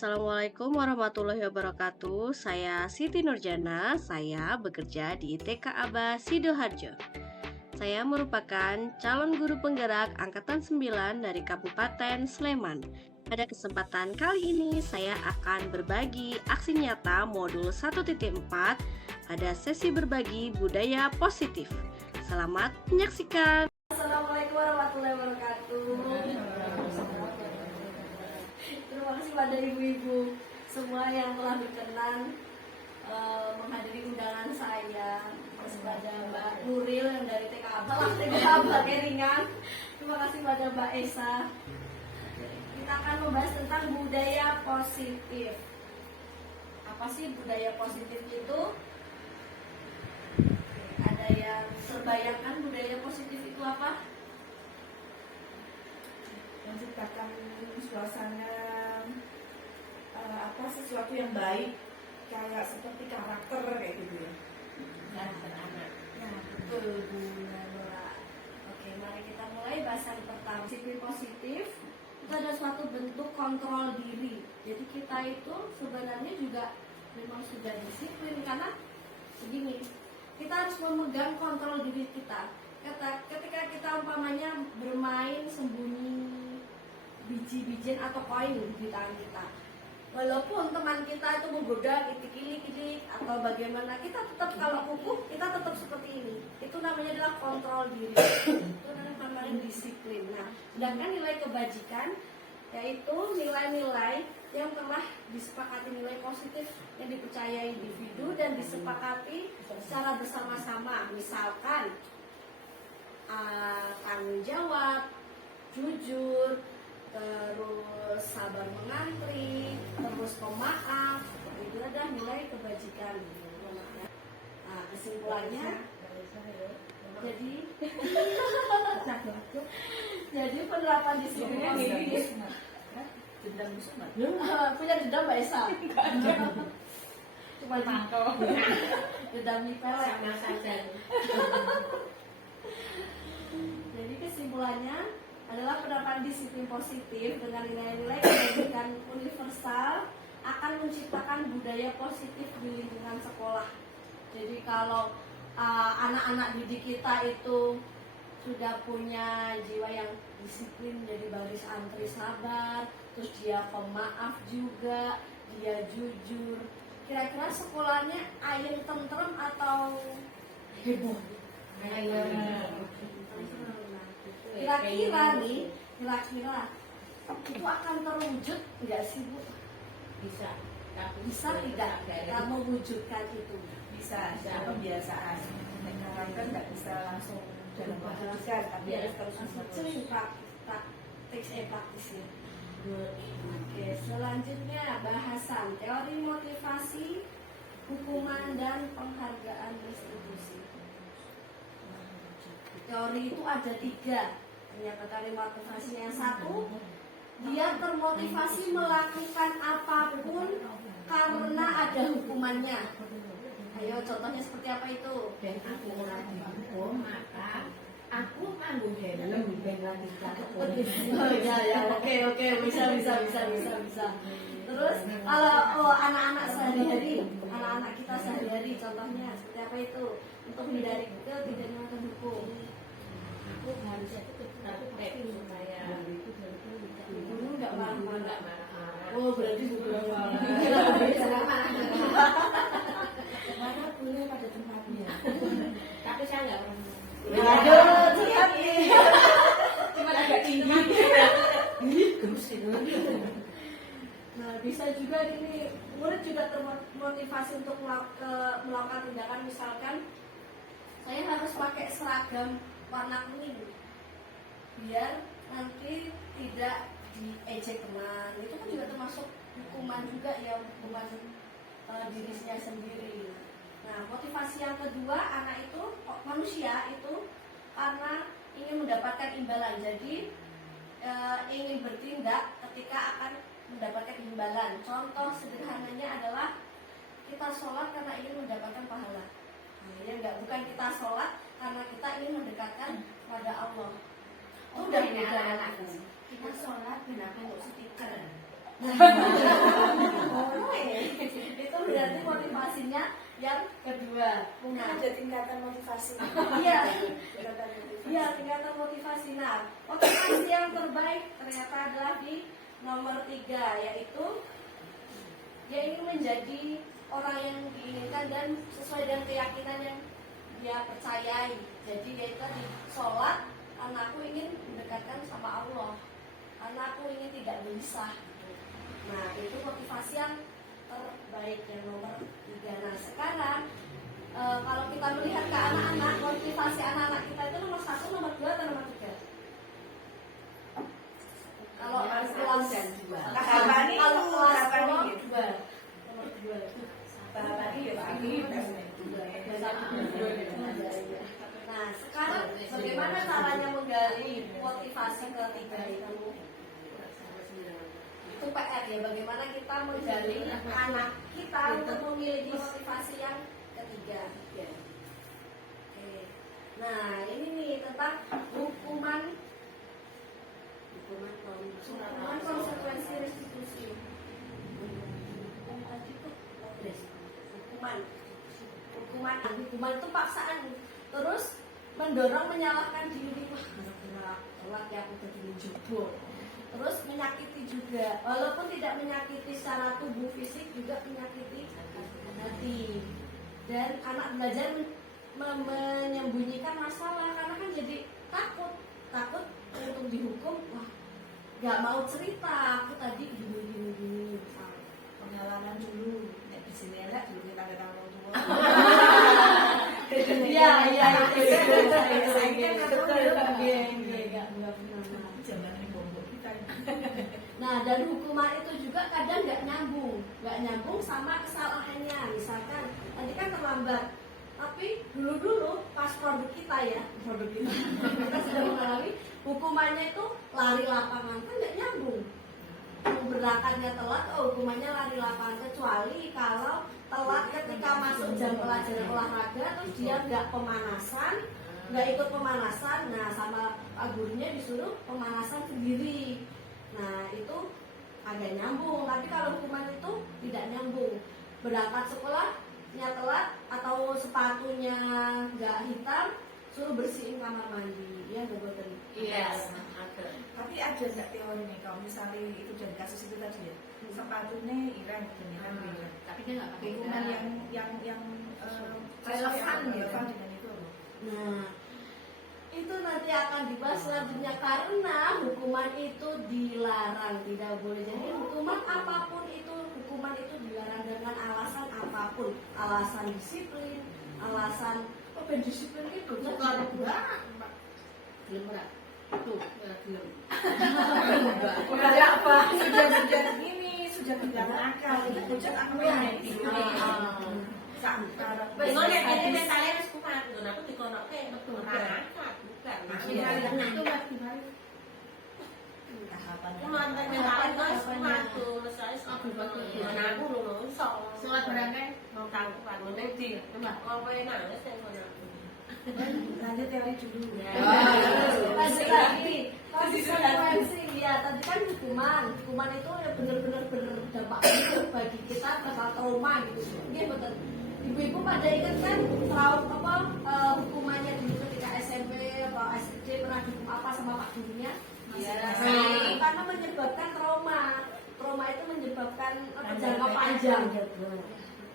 Assalamualaikum warahmatullahi wabarakatuh. Saya Siti Nurjana, saya bekerja di TK Aba Sidoarjo. Saya merupakan calon guru penggerak angkatan 9 dari Kabupaten Sleman. Pada kesempatan kali ini saya akan berbagi aksi nyata modul 1.4 pada sesi berbagi budaya positif. Selamat menyaksikan. Assalamualaikum warahmatullahi wabarakatuh. Terima kasih pada ibu-ibu semua yang telah berkenan menghadiri undangan saya. Terima kasih pada Mbak Nuril yang dari TK Aba Keringan. Terima kasih pada Mbak Esa. Kita akan membahas tentang budaya positif. Apa sih budaya positif itu? Ada yang terbayangkan budaya positif itu apa? Menciptakan suasana sesuatu yang baik, kayak seperti karakter kayak gitu ya. Karakter anak. Ya betul Bu Nora. Oke, mari kita mulai bahasan pertama. Disiplin positif itu ada suatu bentuk kontrol diri. Jadi kita itu sebenarnya juga memang sudah disiplin karena begini. Kita harus memegang kontrol diri kita. Ketika kita umpamanya bermain sembunyi biji-bijian atau koin di tangan kita, walaupun teman kita itu menggoda kilik-kilik atau bagaimana, kita tetap kalau kukuh kita tetap seperti ini. Itu namanya adalah kontrol diri. Itu namanya disiplin. Nah, sedangkan nilai kebajikan yaitu nilai-nilai yang telah disepakati, nilai positif yang dipercayai individu dan disepakati secara bersama-sama. Misalkan tanggung jawab, jujur, terus sabar mengantri, terus pemaaf, itu adalah nilai kebajikan. Nah, kesimpulannya, jadi penerapan disiplin positif. Punya dendam Mbak Esa? Cuma dendam nipelek. Jadi kesimpulannya adalah penerapan disiplin positif dengan nilai-nilai kebajikan universal akan menciptakan budaya positif di lingkungan sekolah. Jadi kalau anak-anak didik kita itu sudah punya jiwa yang disiplin, jadi baris antri sabar, terus dia pemaaf juga, dia jujur, kira-kira sekolahnya ayem tentrem atau heboh? Kira-kira itu akan terwujud enggak sih Bu? Bisa tidak kita mewujudkan itu? Bisa pembiasaan. Menerapkan nggak bisa langsung dalam kebiasaan, tapi harus terus sering praktisnya. Oke, selanjutnya bahasan teori motivasi, hukuman dan penghargaan institusi. Teori itu ada 3. Ternyata teori motivasinya yang satu, dia termotivasi melakukan apapun karena ada hukumannya. Ayo contohnya seperti apa itu? Dan aku mulai dihukum, maka aku nganggo helm ben lagi Oh ya, oke, bisa. Terus kalau anak-anak sehari-hari, anak-anak kita sehari-hari contohnya seperti apa itu? Untuk menghindari tidak melakukan hukum. aku harusnya itu praktek supaya Guru nggak marah-marah. marah. Oh, berarti bukan Mana boleh pada tempatnya. Tapi saya nggak pernah. Aduh, hati-hati. Cuma agak tinggi. Gemes itu. Nah, bisa juga ini murid juga termotivasi untuk melakukan tindakan, misalkan saya harus pakai seragam warna kuning biar nanti tidak diejek teman. Itu kan juga termasuk hukuman juga ya, hukuman dirinya sendiri. Nah, motivasi yang kedua, anak itu, manusia itu karena ingin mendapatkan imbalan, jadi ingin bertindak ketika akan mendapatkan imbalan. Contoh sederhananya adalah kita sholat karena ingin mendapatkan pahala. Nah, ya enggak, bukan kita sholat karena kita ingin mendekatkan pada Allah. Itu udah beda. Kita sholat kenapa nggak stiker? Itu berarti motivasinya yang kedua. Mungkin ada tingkatan motivasi. Iya, iya, tingkatan motivasi. Nah, motivasi yang terbaik ternyata adalah di nomor 3, yaitu dia ingin menjadi orang yang diinginkan dan sesuai dengan keyakinan yang dia percayai. Jadi dia itu di sholat, karena aku ingin mendekatkan sama Allah, karena aku ingin tidak gelisah. Nah, itu motivasi yang terbaik yang nomor 3. Nah, sekarang kalau kita melihat ke anak-anak, motivasi anak-anak kita itu nomor 1, nomor 2, atau nomor 3? Kalau kelas dan 2. kalau kelas nomor 2, nomor 2. Nah, sekarang bagaimana caranya menggali motivasi ketiga itu? Itu PR ya, bagaimana kita menggali anak kita untuk memiliki motivasi yang ketiga. Oke. Nah, ini nih tentang hukuman konsekuensi restitusi. Hukuman itu paksaan, terus mendorong menyalahkan diri. Wah, benar-benar telat ya aku jadi menjebol. Terus menyakiti juga, walaupun tidak menyakiti secara tubuh fisik, juga menyakiti hati. Dan anak belajar menyembunyikan masalah karena kan jadi takut untuk dihukum. Wah, nggak mau cerita, aku tadi gini. Pengalaman dulu, di sini ada dulu kita ada orang tua. Iya, Jangan dibombok kita. Nah, dan hukuman itu juga kadang nggak nyambung sama kesalahannya. Misalkan tadi kan terlambat, tapi dulu pas produk kita kita sudah mengalami hukumannya itu lari lapangan, kan nggak nyambung. Berangkatnya telat, hukumannya lari lapangan, kecuali kalau telat ketika masuk jam pelajaran olahraga terus dia nggak ikut pemanasan. Nah, sama Pak gurunya disuruh pemanasan sendiri. Nah, itu agak nyambung. Tapi kalau hukuman itu tidak nyambung, berangkat sekolahnya telat atau sepatunya nggak hitam, suruh bersihin kamar mandi. Ya, betul. Iya. Tapi ada nggak teori nih kalau misalnya itu dari kasus itu tadi ya, sepatunya hilang dan beda. Tapi dia nggak pakai Hukuman yang Relevan relevan dengan itu loh. Nah, itu nanti akan dibahas selanjutnya karena hukuman itu dilarang, tidak boleh. Jadi hukuman itu dilarang dengan alasan apapun, alasan disiplin, alasan disiplin itu Suka enggak? Belum berat. Tuh, belum. Udah apa? Sudah gini, sudah tidak akal. Ini pucat aku main. Besok ya ini mentalnya harus kuat. Aku dikonoknya betul. Bukan. Itu mantan mentalnya harus kuat tuh. Misalnya aku loh, sholat berangkat mau tahu kan, mau nanti, mau enak, saya mau aku. Lanjut teori dulu. Lanjut lagi konsekuensi. Ya, tadi kan hukuman itu ya benar-benar berdampak bagi kita, bakal trauma gitu. Ini betul. Ibu-ibu pada ingat kan hukumannya dulu ketika SMP atau SD pernah dihukum apa sama pak gurunya? Iya. Karena menyebabkan trauma itu menyebabkan jangka panjang.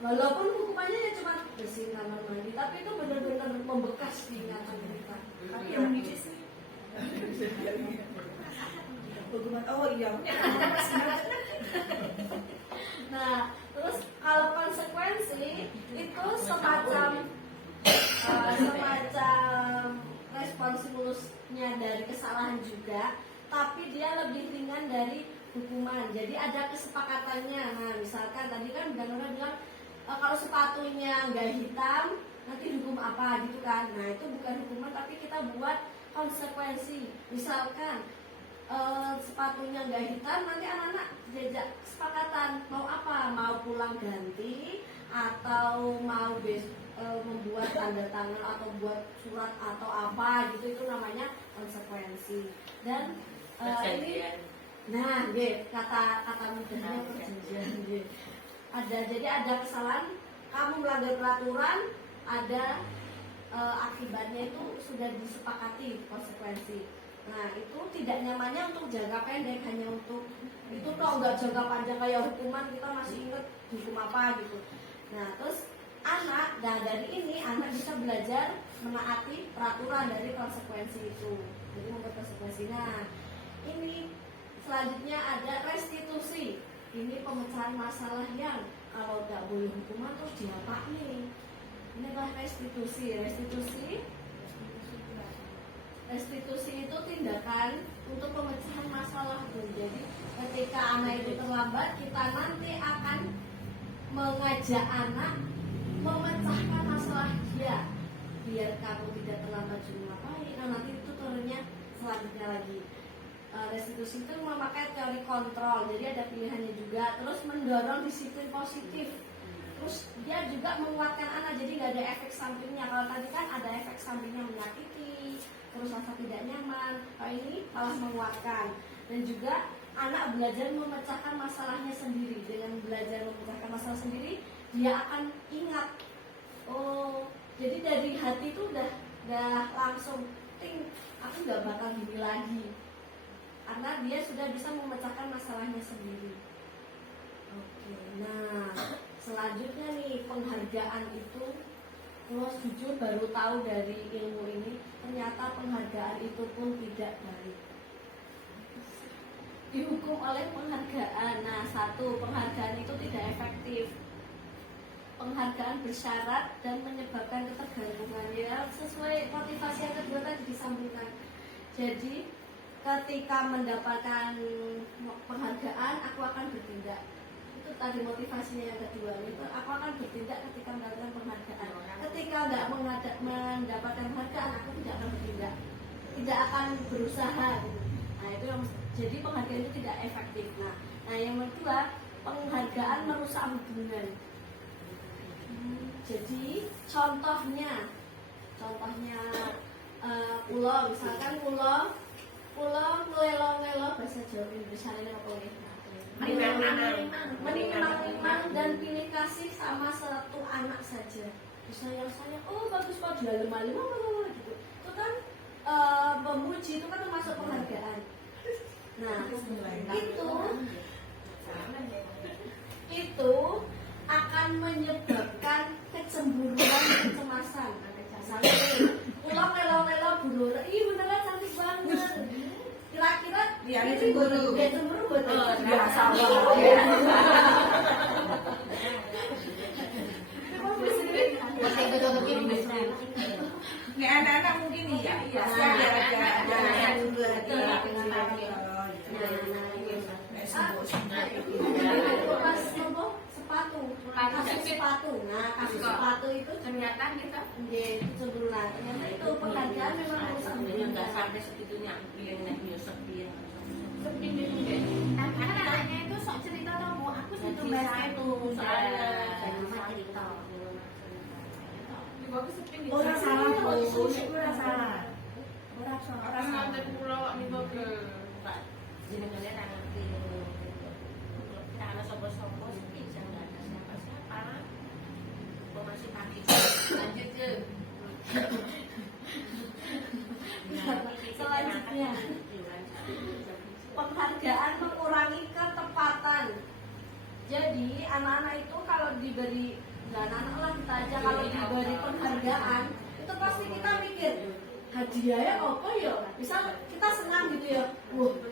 Walaupun hukumannya ya cuma bersihin kamar mandi, tapi itu benar-benar membekas di ingatan kita. Tapi yang ini sih hukuman Nah, terus kalau konsekuensi itu semacam respon stimulusnya dari kesalahan juga, tapi dia lebih ringan dari hukuman. Jadi ada kesepakatannya. Nah, misalkan tadi kan Danora bilang kalau sepatunya nggak hitam nanti dihukum apa gitu kan. Nah, itu bukan hukuman tapi kita buat konsekuensi. Misalkan sepatunya nggak hitam, nanti anak-anak jajak kesepakatan mau apa, mau pulang ganti atau mau membuat tanda tangan atau buat surat atau apa gitu, itu namanya konsekuensi. Dan ini Nah, kata mudahnya perjanjian. Jadi ada kesalahan, kamu melanggar peraturan, ada akibatnya itu sudah disepakati konsekuensi. Nah, itu tidak nyamannya untuk jangka pendek, hanya untuk itu kalau nggak jangka panjang kayak hukuman kita masih ingat hukum apa gitu. Nah, terus dari ini anak bisa belajar menaati peraturan dari konsekuensi itu. Jadi membuat konsekuensi. Nah, ini selanjutnya ada restitusi. Ini pemecahan masalah yang kalau nggak boleh hukuman terus diapa nih? Ini adalah restitusi. Restitusi itu tindakan untuk pemecahan masalah. Jadi ketika anak itu terlambat, kita nanti akan mengajak anak memecahkan masalah dia biar kamu tidak terlambat juga ngapain. Nah, nanti itu turunnya selanjutnya lagi. Restitusi itu memakai teori kontrol, jadi ada pilihannya juga. Terus mendorong disiplin positif. Terus dia juga menguatkan anak, jadi nggak ada efek sampingnya. Kalau tadi kan ada efek sampingnya menyakiti, terus rasa tidak nyaman. Kalau ini malah menguatkan. Dan juga anak belajar memecahkan masalahnya sendiri. Dengan belajar memecahkan masalah sendiri, dia akan ingat. Oh, jadi dari hati itu udah langsung ting, aku nggak bakal gini lagi. Karena dia sudah bisa memecahkan masalahnya sendiri. Oke, nah selanjutnya nih penghargaan itu, kalau jujur baru tahu dari ilmu ini, ternyata penghargaan itu pun tidak baik. Dihukum oleh penghargaan. Nah, satu, penghargaan itu tidak efektif. Penghargaan bersyarat dan menyebabkan ketergantungan, ya sesuai motivasi yang kedua tadi disambungkan. Jadi ketika mendapatkan penghargaan, aku akan bertindak. Itu tadi motivasinya yang kedua. Itu aku akan bertindak ketika mendapatkan penghargaan. Ketika nggak mendapatkan penghargaan, aku tidak akan bertindak, tidak akan berusaha. Nah, itu yang jadi penghargaan itu tidak efektif. Nah, yang kedua, penghargaan merusak hubungan. Jadi contohnya misalkan pulau ngelo bahasa Jawa Indonesia ini apa nih? Menimang-nimang dan pilih kasih sama satu anak saja. Misalnya oh bagus kok dia lemah gitu. Itu kan memuji, itu kan termasuk penghargaan. Nah, itu akan menyebabkan kecemburuan dan kecemasan. Misalnya pulau melo-melo bulur, beneran cantik banget. Kira-kira dia cemburu betul. biasa nih anak-anak mungkin iya ada dulu sepatu. Nah, kasih sepatu itu ternyata kita cemburuan. Ternyata itu penghargaan memang harus nggak sampai segitunya pilih sepi anaknya itu sok cerita dong, aku itu itu soalnya cerita orang salah orang salah orang nonton pulau ini bagus pak jenengannya ngerti karena sopo-sopo bisa nggak ada siapa-siapa kok masih kaki lanjut ke selanjutnya. Penghargaan mengurangi ketepatan. Jadi anak-anak itu kalau diberi, anak-anak lah kita aja kalau diberi penghargaan itu pasti kita mikir hadiahnya apa ya? Misal kita senang gitu ya,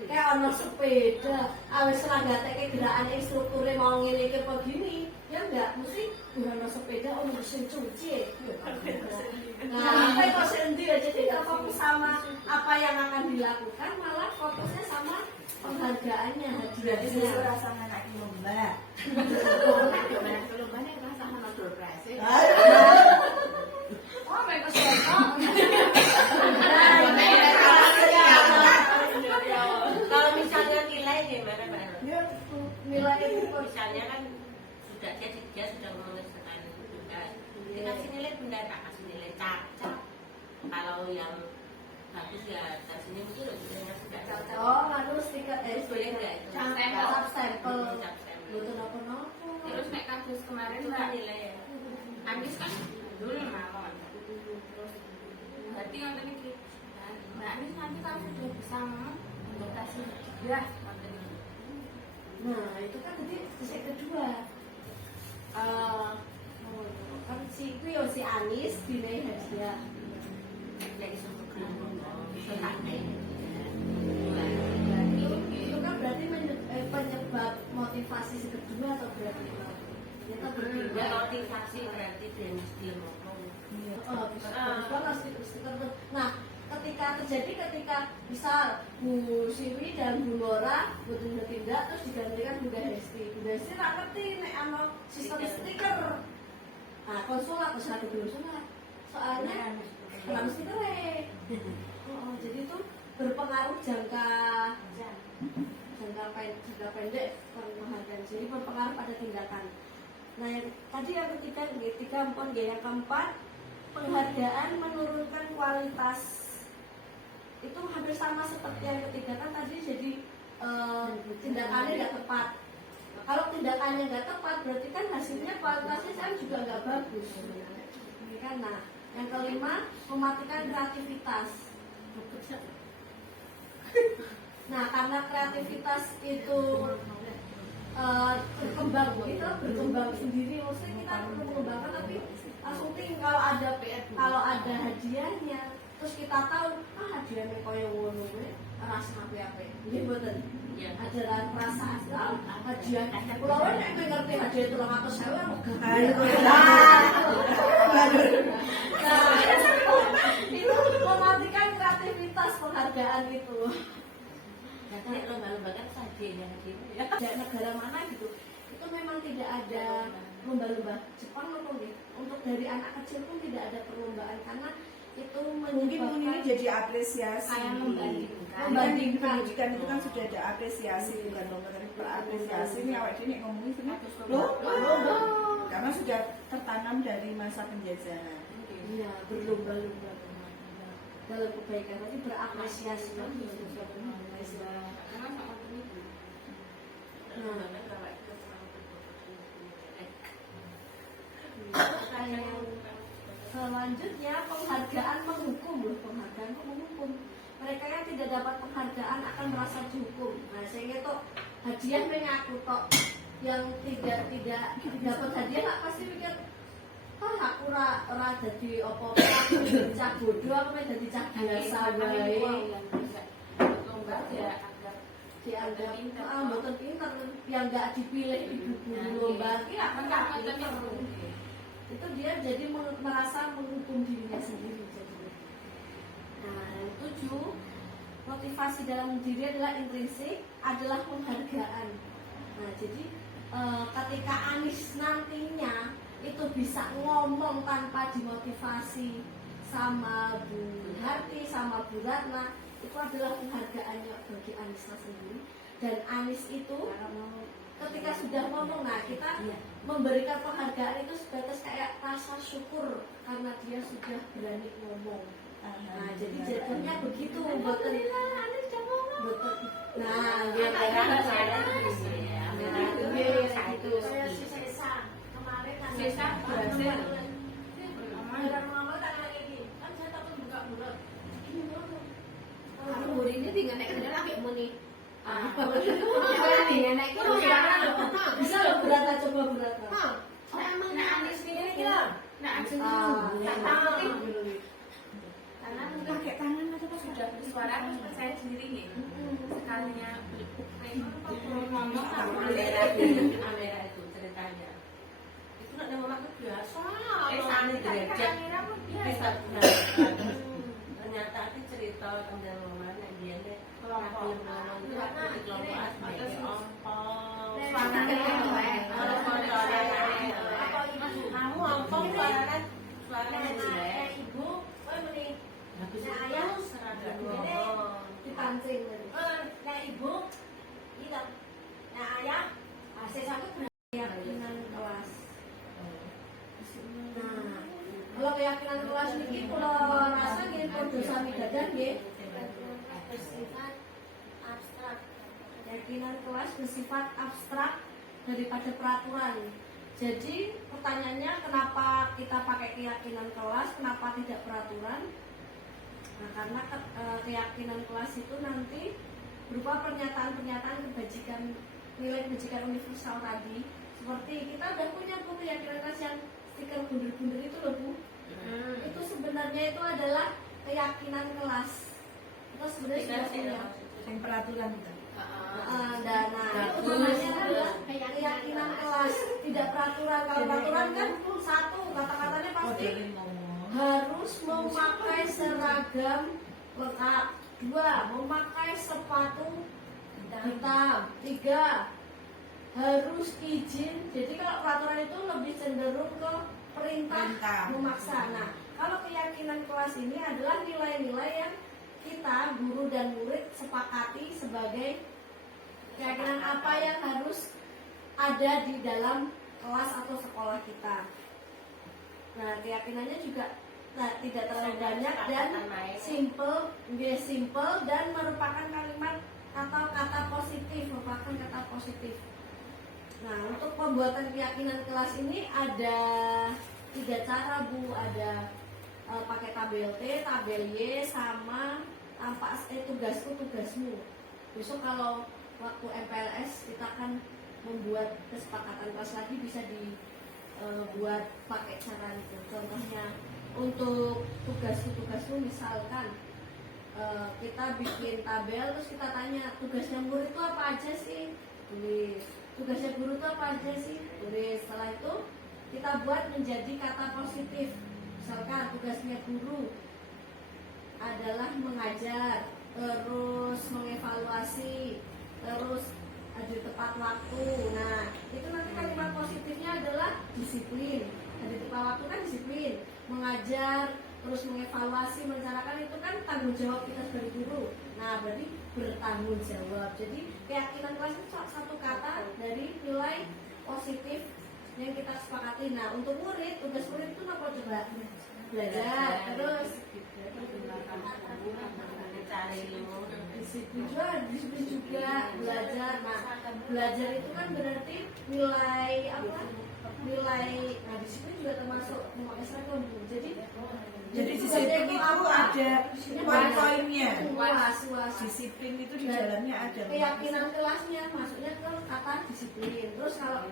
kayak ono sepeda, awes seragate kayak gerakan instrukturnya mau ngene ke begini, ya enggak, mesti ono sepeda, ono mesin cuci. Nah, apa itu sendiri ya? Jadi nggak fokus sama apa yang akan dilakukan, malah fokusnya sama penghargaannya, hadiahnya. rasa anak lomba lombanya rasa sama surprise Oh, mereka suka. kalau misalnya nilai gimana mbak? Nilai itu Misalnya kan dia sudah mengerjakan tugas, dikasih nilai benda tak kasih nilai cap. Kalau yang bagus ya kasihnya mungkin lebih banyak sudah. oh, harus tingkat Boleh nggak? Anis kan dulu mawon. Berarti nonton iki. Mbak Anis nanti kalau sudah bisa ngomong untuk kasih ya nonton ini. Nah itu kan tadi sesi kedua. Kan si itu ya si Anis dinai hadiah. Jadi suatu santai. Itu kan berarti penyebab motivasi si kedua atau berarti kita berbeda. Ya motivasi berarti dia mesti ngomong. Nah, ketika misal Bu Siwi dan Bu Lora betul tindak terus digantikan Bunda Hesti. Bunda Hesti nggak ngerti nek ano sistem stiker. Nah, konsulat terus ada konsulat. Soalnya dalam stiker. Jadi itu berpengaruh jangka pendek penghargaan. Jadi berpengaruh pada tindakan. Nah, yang ketiga empon yang keempat penghargaan menurunkan kualitas. Itu hampir sama seperti yang ketiga kan tadi jadi tindakannya nggak tepat. Kalau tindakannya nggak tepat berarti kan hasilnya kualitasnya kan juga nggak bagus. Ini kan. Nah, yang kelima mematikan kreativitas. Nah, karena kreativitas itu berkembang sendiri, maksudnya kita perlu mengembangkan tapi langsung kalau ada hadiahnya terus kita tahu hadiahnya koyo ngono kuwi rasa apa nggih mboten ajaran perasaan hadiah kula wae nek ngerti hadiah 300.000 itu mematikan kreativitas penghargaan itu. Nek lomba-lomba kan saja ya. Negara mana gitu itu memang tidak ada lomba-lomba. Jepang atau enggak? Untuk dari anak kecil pun tidak ada perlombaan karena itu mungkin ini jadi apresiasi. Kayak membandingkan pendidikan itu kan sudah ada apresiasi, bukan lomba tapi berapresiasi. Ini awak ini ngomongin sebenarnya lomba karena sudah tertanam dari masa penjajahan. Iya, berlomba-lomba dalam kebaikan tadi berapresiasi. Selanjutnya penghargaan menghukum. Mereka yang tidak dapat penghargaan akan merasa dihukum. Nah, sehingga itu hadiah mengaku tok yang tidak dapat hadiah nggak pasti mikir aku ora dadi apa-apa, aku dadi cah bodoh, aku dadi cah biasa wae. Lomba ya dianggap mboten pinter yang nggak dipilih di guru lomba ki akan itu dia jadi merasa menghukum dirinya sendiri jadi. Nah, yang 7 motivasi dalam diri adalah intrinsik adalah penghargaan. Nah, jadi ketika Anis nantinya itu bisa ngomong tanpa dimotivasi sama Bu Harti sama Bu Ratna, itu adalah penghargaannya bagi Anisnya sendiri. Dan Anis itu ketika sudah ngomong, nah kita memberikan penghargaan itu sebatas kayak rasa syukur karena dia sudah berani ngomong. Nah, jadi jadinya begitu. Alhamdulillah Anis sudah ngomong. Nah, dia gitu. Saya sisa kemarin kan sisa berhasil. Dalam mengamal kan lagi. Kan saya takut buka-buka. Aku ini tinggal naik kerja lagi muni. Bisa loh berata coba berata. Nah, Anis ini kira. Nah, Anis ini karena pakai tangan atau sudah bersuara harus percaya diri nih. Sekalinya ngomong kamera itu ceritanya. Itu nak nembak tuh biasa. Sana derajat biasa. Ternyata aku cerita tentang mana dia deh. Kelompok itu aku di kelompok asli ompong. Kamu ompong suaranya jelek. Ibu, mending Nah, ayah seragam ngomong. dipancing. Nah ibu, hilang. Nah ayah, saya satu keyakinan kelas. Nah, kalau keyakinan kelas ini, kalau rasa gini dosa midadan ya, bersifat abstrak. Keyakinan kelas bersifat abstrak daripada peraturan. Jadi pertanyaannya kenapa kita pakai keyakinan kelas, kenapa tidak peraturan? Nah, karena keyakinan kelas itu nanti berupa pernyataan-pernyataan kebajikan, nilai kebajikan universal tadi. Seperti kita udah punya Bu keyakinan kelas yang stiker bunder-bunder itu loh Bu. Itu sebenarnya itu adalah keyakinan kelas. Itu sebenarnya sudah punya. Yang peraturan itu. Itu namanya adalah keyakinan kelas, tidak peraturan. Kalau peraturan kan satu kata-katanya pasti harus memakai seragam lengkap. 2, memakai sepatu hitam. 3, harus izin. Jadi kalau peraturan itu lebih cenderung ke perintah memaksa. Nah, kalau keyakinan kelas ini adalah nilai-nilai yang kita guru dan murid sepakati sebagai keyakinan apa yang harus ada di dalam kelas atau sekolah kita. Nah, keyakinannya juga tidak terlalu banyak dan simple dan merupakan kalimat atau kata positif, merupakan kata positif. Nah, untuk pembuatan keyakinan kelas ini ada 3 cara Bu, ada pakai tabel T, tabel Y, sama tanpa tugasku, tugasmu. Besok kalau waktu MPLS kita akan membuat kesepakatan kelas lagi, bisa dibuat pakai cara itu. Contohnya untuk tugasmu misalkan kita bikin tabel terus kita tanya tugasnya murid itu apa aja sih, tulis. Tugasnya guru itu apa aja sih, tulis. Setelah itu kita buat menjadi kata positif. Misalkan tugasnya guru adalah mengajar, terus mengevaluasi, terus ada tepat waktu. Nah, itu nanti kalimat positifnya adalah disiplin. Ada tepat waktu kan disiplin, mengajar, terus mengevaluasi, merencanakan, itu kan tanggung jawab kita sebagai guru. Nah, berarti bertanggung jawab. Jadi keyakinan kelas itu satu kata dari nilai positif yang kita sepakati. Nah, untuk murid, tugas murid itu apa coba? Belajar, terus disiplin juga belajar. Nah, belajar itu kan berarti nilai apa? Nah, disiplin juga termasuk memakai seragam. Jadi disiplin itu ada poin-poinnya. Was. Disiplin itu di dalamnya ada. Keyakinan kelasnya masuknya ke kata disiplin. Terus kalau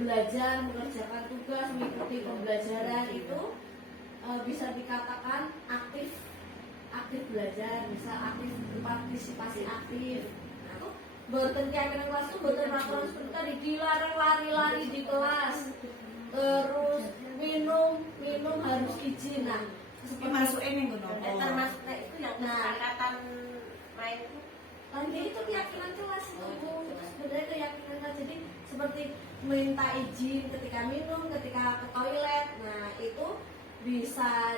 belajar, mengerjakan tugas, mengikuti pembelajaran itu bisa dikatakan aktif belajar, bisa aktif partisipasi aktif. Nah, itu boten keyakinan kelas itu boten peraturan seperti tadi, dilarang lari-lari di kelas, terus minum harus izin. Nah, masukin yang termasuk itu yang kesepakatan main itu. Nanti itu keyakinan kelas itu Bu, itu sebenarnya keyakinan kelas. Jadi seperti minta izin ketika minum, ketika ke toilet. Nah, itu bisa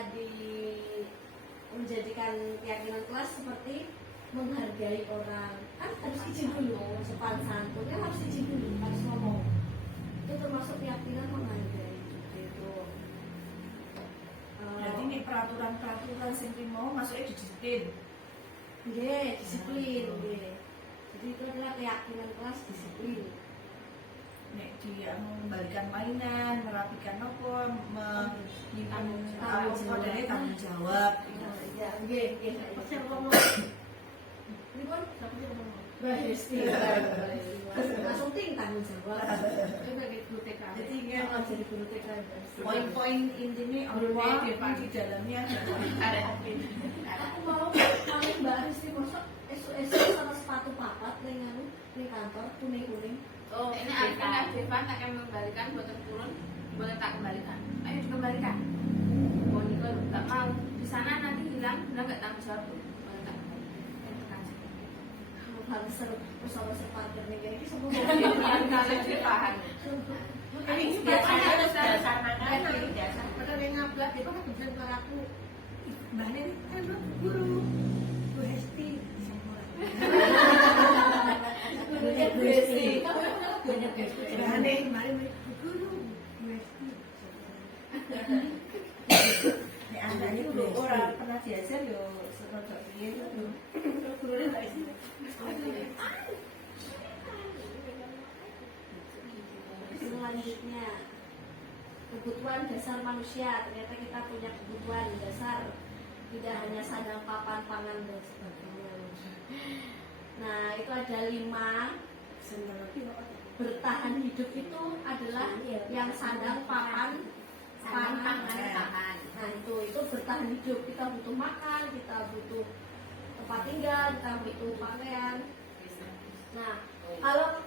menjadikan keyakinan kelas seperti menghargai orang. Kan harus izin dulu, sopan santunnya harus izin dulu, harus ngomong. Itu termasuk keyakinan menghargai gitu. Berarti ini peraturan yang mau masuknya di disiplin. Disiplin. Jadi itu adalah keyakinan kelas, disiplin. Nek dia mengembalikan mainan, merapikan apa, menyimpan tanggung jawab. Ya, nggih. Ini pun Mbak Hesti. Langsung tanggung jawab. Coba kayak guru TK. Jadi jadi guru TK. poin-poin intinya di dalamnya ada. Aku mau paling Mbak Hesti masuk esok sama sepatu papat ning kantor kuning-kuning. Oh, ini akan Devan akan mengembalikan buatan turun, buatan tak kembalikan. Ayo dikembalikan. Oh, Niko nggak mau. Di sana nanti hilang nggak tanggung jawab. Buatan tak kembalikan. Kamu harus bersama separtner nih, ini semua Kalian dipaham. ini Biasanya harus biasa makan, biasa. padahal yang ngablak itu kan kebetulan para aku Mbak Neni kan guru Bu Hesti. gurunya Bu Hesti. Mbak Neni kemarin guru Bu Hesti. Nek anaknya guru orang pernah diajar yo serodok piye to. Gurunya Mbak Hesti. Selanjutnya kebutuhan dasar manusia. Ternyata kita punya kebutuhan dasar, tidak hanya sandang, papan, pangan dan sebagainya. Nah, itu ada 5. Bertahan hidup itu adalah yang sandang, papan, pangan. Nah, itu bertahan hidup. Kita butuh makan, kita butuh tempat tinggal, kita butuh pakaian. Nah, kalau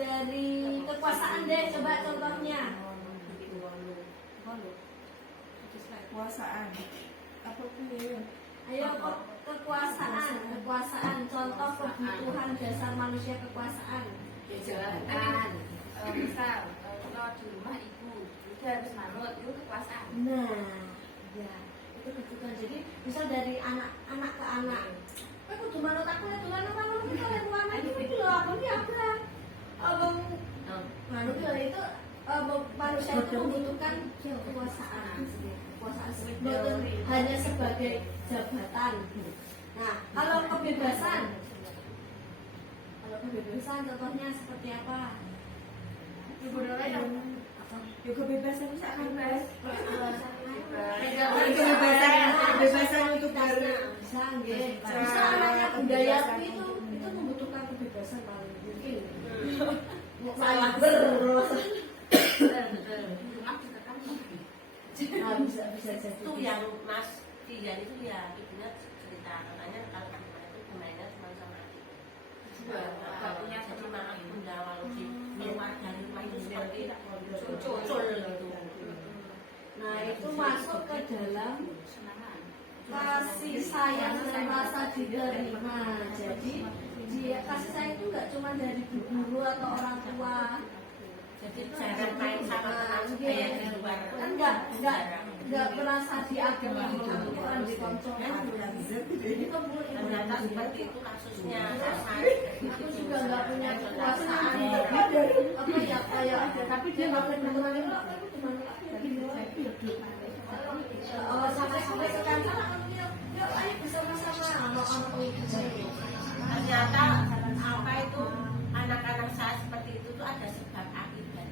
dari kekuasaan deh, coba contohnya. Kekuasaan. Apa pun Ayo kekuasaan, contoh kebutuhan dasar manusia kekuasaan. Jabatan. Misal kalau di rumah ibu itu harus manut, itu kekuasaan. Nah, ya itu kebutuhan. Jadi misal dari anak ke anak, kudu manut aku ya tulan manut kita lek anak itu lho aku iki abang. Abang manut ya itu manusia itu membutuhkan kekuasaan. Kekuasaan bukan hanya sebagai jabatan. Nah, kalau kebebasan contohnya seperti apa? Ibu dulu ya. ya kebebasan bisa kan Kebebasan untuk bisa nggih. Bisa anaknya budaya itu membutuhkan kebebasan paling mungkin. Salah terus. Rumah juga kan Nah, bisa jadi. Itu yang Mas Dian itu ya ibunya cerita katanya kalau di rumah itu bermainnya cuma sama adik. Nggak punya jadi maaf bunda walau di luar dari rumah itu seperti cucul gitu. Nah, itu masuk ke dalam kasih sayang dan rasa diterima. Jadi dia kasih sayang itu nggak cuma dari guru atau orang tua. Jadi jarang main sama teman supaya di luar Kan nggak merasa diagami orang di konco. Jadi ternyata seperti itu kasusnya. aku juga nggak punya kekuasaan. Apa ya kayak tapi dia nggak pernah mengenal aku cuma sampai sekarang yuk ayo bersama-sama anak-anak itu. Ternyata apa itu anak-anak saya seperti itu tuh ada sebab akibat.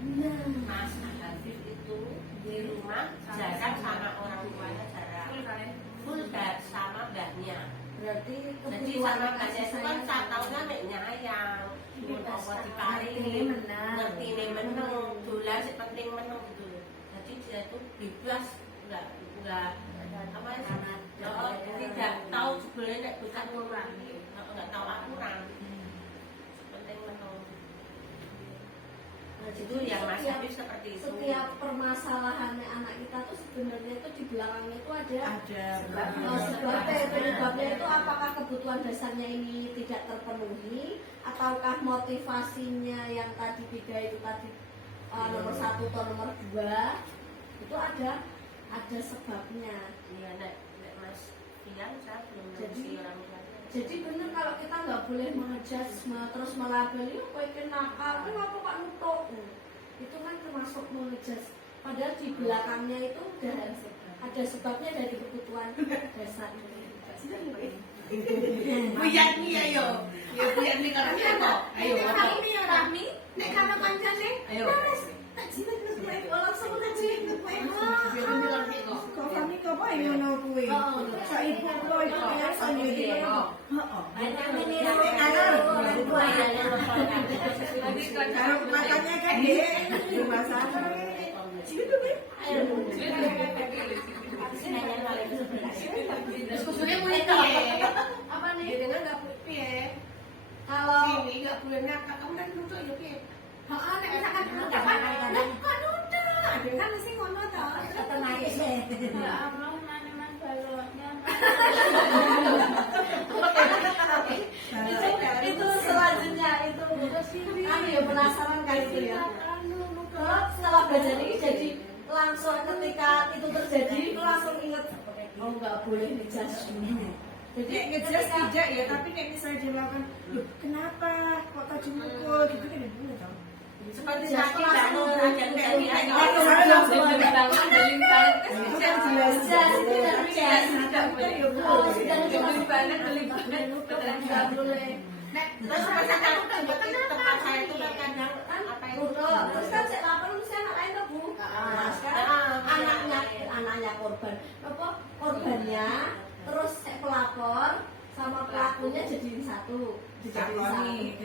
Mas Habib itu di rumah jarang sama orang tuanya, jarang full sama mbahnya. Berarti Jadi sama mbahnya itu kan saya taunya mek nyayang, pun apa diparingi, ngerti nih meneng, dolan sih penting meneng gitu. Jadi dia itu bebas, enggak apa ya, tidak tahu sebenarnya nek bukan kurang, enggak tahu aturan. Penting meneng. Nah, Itu yang Mas Habib seperti itu. Setiap permasalahannya anak kita tuh sebenarnya itu di belakangnya itu ada penyebabnya itu apakah kebutuhan dasarnya ini tidak terpenuhi ataukah motivasinya yang tadi 3 itu tadi nomor 1 atau nomor 2 itu ada sebabnya. Iya, nek Mas Dian saya belum Jadi- ngerti orang tuanya. Jadi bener kalau kita nggak boleh mengejudge terus melabeli kok ini nakal, ini apa Pak nutuk? Itu kan termasuk mengejudge. Padahal di belakangnya itu udah ada sebabnya dari kebutuhan dasar itu. Buyan nih ayo. Ya buyan nih kalau apa? Ayo. Kami ya Rami, nek kana kancane. Ayo. Langsung aja. Kok kami kok apa yang ngono kuwi? Saibu kok itu ya sanyudi kok. Heeh. Kalau makannya kan di rumah sana. Diskusinya mulai piye? Apa nih? Jenengan enggak piye? Kalau Ini enggak boleh nakal, kamu kan nutuk ya piye? Heeh, nek misalkan nutuk kan nutuk. Ada kan mesti ngono to. Ya Allah, mana baloknya. itu selanjutnya itu kami ya penasaran kan itu ya. Kalau setelah belajar ini jadi langsung ketika itu terjadi itu langsung ingat oh nggak boleh ngejudge dulu. Jadi ngejelas tidak ya, tapi kayak misalnya dia melakukan, loh kenapa kok tadi mukul gitu kan ibu tahu. Seperti tadi bangun ada kejadian Itu kan jelas. Nggak boleh. terus misalkan tempat saya itu kan kadang apa itu Terus kan saya lapor mesti anak lain tuh bu. Nah, sekarang apa korbannya, terus pelapor sama pelakunya jadiin satu, ditakoni.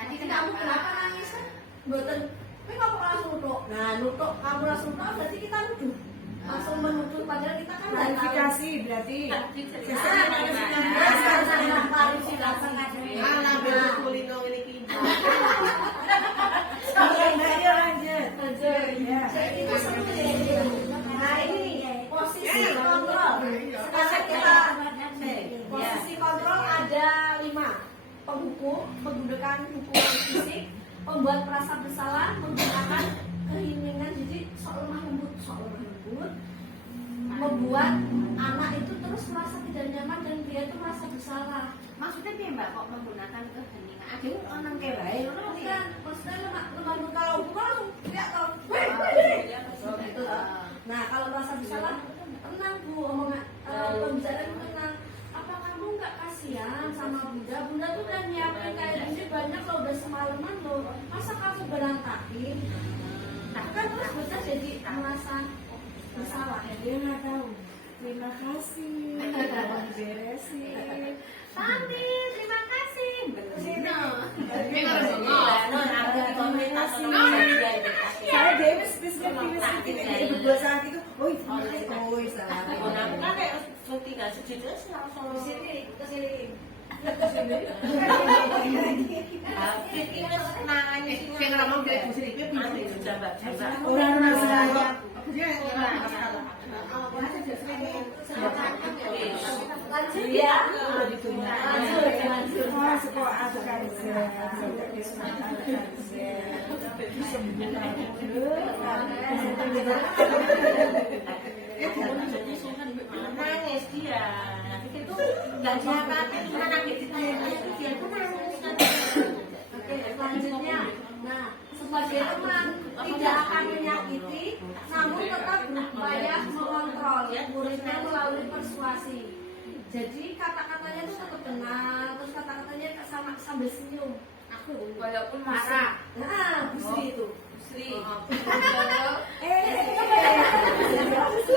Tadi kamu kenapa nangis kan? Mboten, kowe kok langsung nutuk. Nah, nutuk kamu langsung nutuk berarti kita nuduh. Langsung menuduh padahal kita kan nggak tahu. Klarifikasi berarti. Ayo lanjut. Ya. Itu seru ya. Nah ini posisi kontrol. Sekarang kita posisi kontrol ada 5. Penghukum, menggunakan hukuman fisik, membuat merasa bersalah, menggunakan keinginan, jadi sok lemah lembut, membuat anak itu terus merasa tidak nyaman dan dia itu merasa bersalah. Maksudnya dia Mbak kok menggunakan keheningan? Ada orang kayak baik, Bukan, maksudnya lemah lembut kalau hukum langsung tidak tahu. Gitu. Nah kalau merasa bersalah, tenang Bu, omongan pembicaraan itu tenang. Apa kamu nggak kasihan sama Bunda? Bunda tuh udah nyiapin kayak gini banyak loh, udah semalaman loh. Masa kamu berantakin? Nah kan terus bisa jadi merasa bersalah. Dia nggak tahu. Terima kasih. Udah diberesin. Tami, terima kasih. Saya Dewi spesifik ini berdua saat itu. Oh salah. Di sini, ke sini. Orang masalah. Lanjut ya. Lanjut. Oh, sekolah ada kanser. Nangis dia. Itu nggak diapain, cuma nangis itu dia pun nangis. Oke, selanjutnya. Nah, sebagai teman tidak akan menyakiti, namun tetap berupaya mengontrol muridnya melalui persuasi. Jadi kata-katanya itu tetap tenang, terus kata-katanya sama sambil senyum. Aku Walaupun marah. Nah, Busri itu. Sri.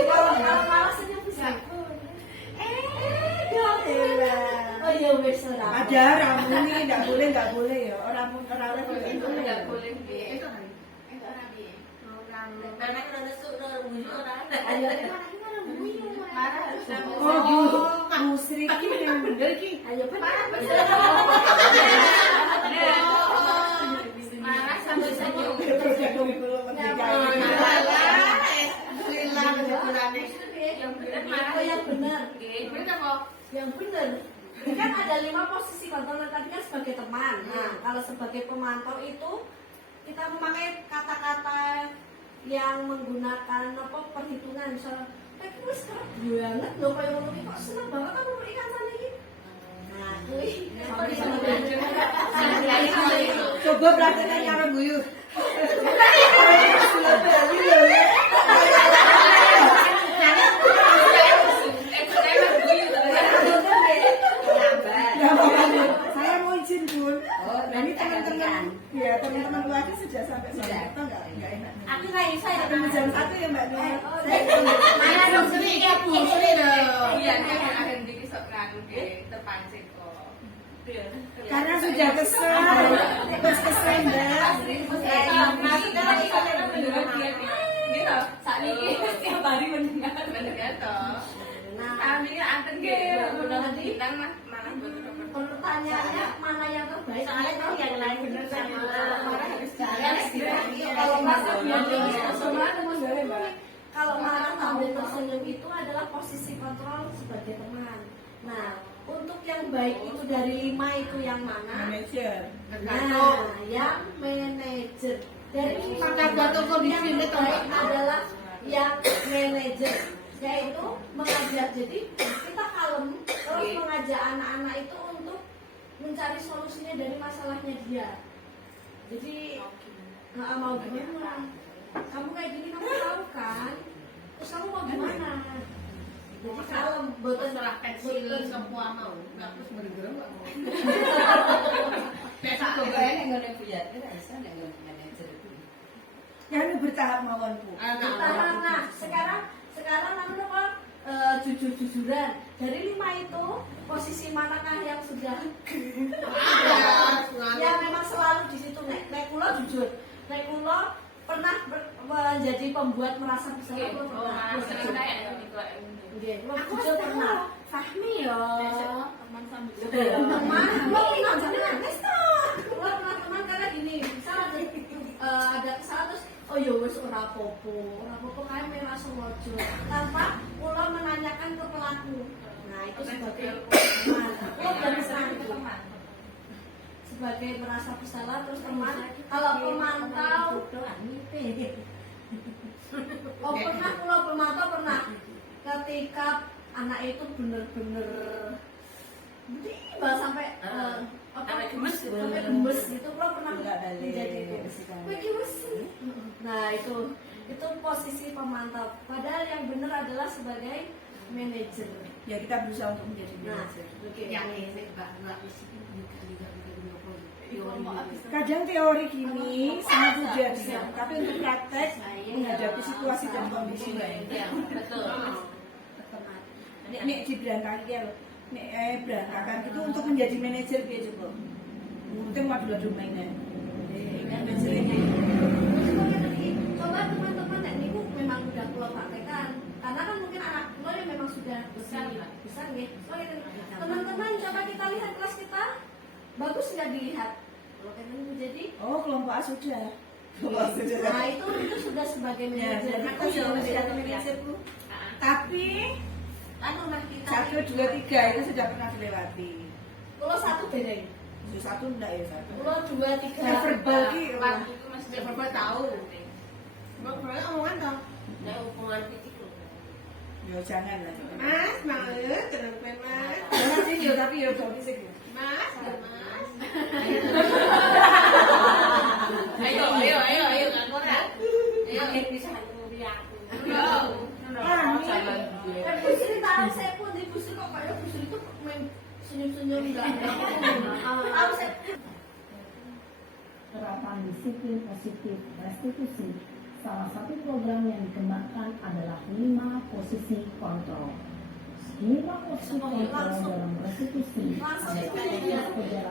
Kalau malah senyum Busri. Oh iya wes ora. Ada ramu ini nggak boleh ya. Orang Itu nggak boleh. Itu orang dia. Karena kena nesuk bujuk orang. Ayo. Marah harus Oh, musrik ini yang bener ki. Ayo marah sambil senyum. yang benar. Yang benar. Ini kan ada 5 posisi kontrol tadi kan sebagai teman. Nah, kalau sebagai pemantau itu kita memakai kata-kata yang menggunakan apa perhitungan. Misalnya, tapi wis kerap banget loh kayak ngono iki kok seneng banget aku ikan sana iki. Nah, kuwi Coba praktekkan cara guyu. Saya mau izin Bun. Nah, ini teman-teman, ya teman-teman lu aja sudah sampai sana atau nggak enak. aku nggak bisa ya Ketemu jam 1 ya Mbak Nia. Mana dong Sri ya Bu Sri dong. Iya dia akan jadi sok nganu terpancing kok. Karena sudah kesel, terus kesel Mbak. Maksudnya lagi kan mendengar dia gitu. Saat ini setiap hari mendengar toh. Nah, Kami kan anten gitu. nanti Bilang mah malah betul. pertanyaannya mana yang terbaik? Soalnya tahu yang lain bener sama Marah harus jalan. Kalau marah kalau marah sambil tersenyum itu adalah posisi kontrol sebagai teman. Nah, untuk yang baik itu dari 5 itu yang mana? Manajer. Nah, yang manajer. Dari Pakai batu kondisi yang ini terbaik adalah yang manajer, yaitu mengajar. Jadi kita kalem terus mengajak anak-anak itu untuk mencari solusinya dari masalahnya dia. Jadi nggak mau gimana? Kamu kayak gini kamu tahu kan? Terus kamu mau gimana? Jadi kalem, betul Setelah pensil semua mau. Nggak terus bergerak nggak mau. Yang bertahap mawon Bu. Nah, sekarang Sekarang namanya apa? Jujur-jujuran. Dari 5 itu posisi manakah yang sudah yang memang selalu di situ? Nek kulo jujur. Nek kulo pernah menjadi pembuat merasa bersalah. Kulo pernah. Nggih, kulo jujur pernah. Fahmi ya. Teman teman karena gini, misalnya ada kesalahan terus oh ya wis ora apa-apa kae merah sengaja tanpa kula menanyakan ke pelaku. Nah, itu sebagai sebagai merasa bersalah terus teman kalau pemantau kula pemantau pernah ketika anak itu bener-bener sampai sampai gemes gitu kula pernah menjadi itu. Nah, itu posisi pemantau. Padahal yang benar adalah sebagai manajer. Ya kita berusaha untuk menjadi Nah, manajer. Kadang teori gini sangat mudah diam, tapi untuk praktek menghadapi situasi dan kondisi lain. Betul. Nek diberangkat ya loh. Nek berantakan itu untuk menjadi manajer dia coba. Mungkin waduh mainnya. Manajer ini. Coba teman-teman nek niku memang udah kula praktekkan. Karena kan mungkin anak kula yang memang sudah besar nggih. Teman-teman coba kita lihat kelas kita. Bagus nggak dilihat? Kalau kan jadi Kelompok A sudah. nah itu sudah sebagai manajer. Aku sudah manajerku. Tapi Kan rumah kita 1, 2, 3 itu sudah pernah dilewati. Kalau 1 bedanya. 1 enggak ya 1. Kalau 2, 3 Verbal ki. Itu masih verbal tahu. Verbal omongan toh. nah hubungan fisik loh. Ya jangan lah. Mas, kenapa Mas? Jangan video tapi ya udah fisik. Mas. Ayo, kan korak. Ayo bisa ngopi aku. Busri tahu saya pun di busri kok kayak busri itu main senyum-senyum enggak. Tahu saya. Terapan disiplin positif restitusi. Salah satu program yang dikembangkan adalah 5 posisi kontrol. 5 posisi kontrol dalam restitusi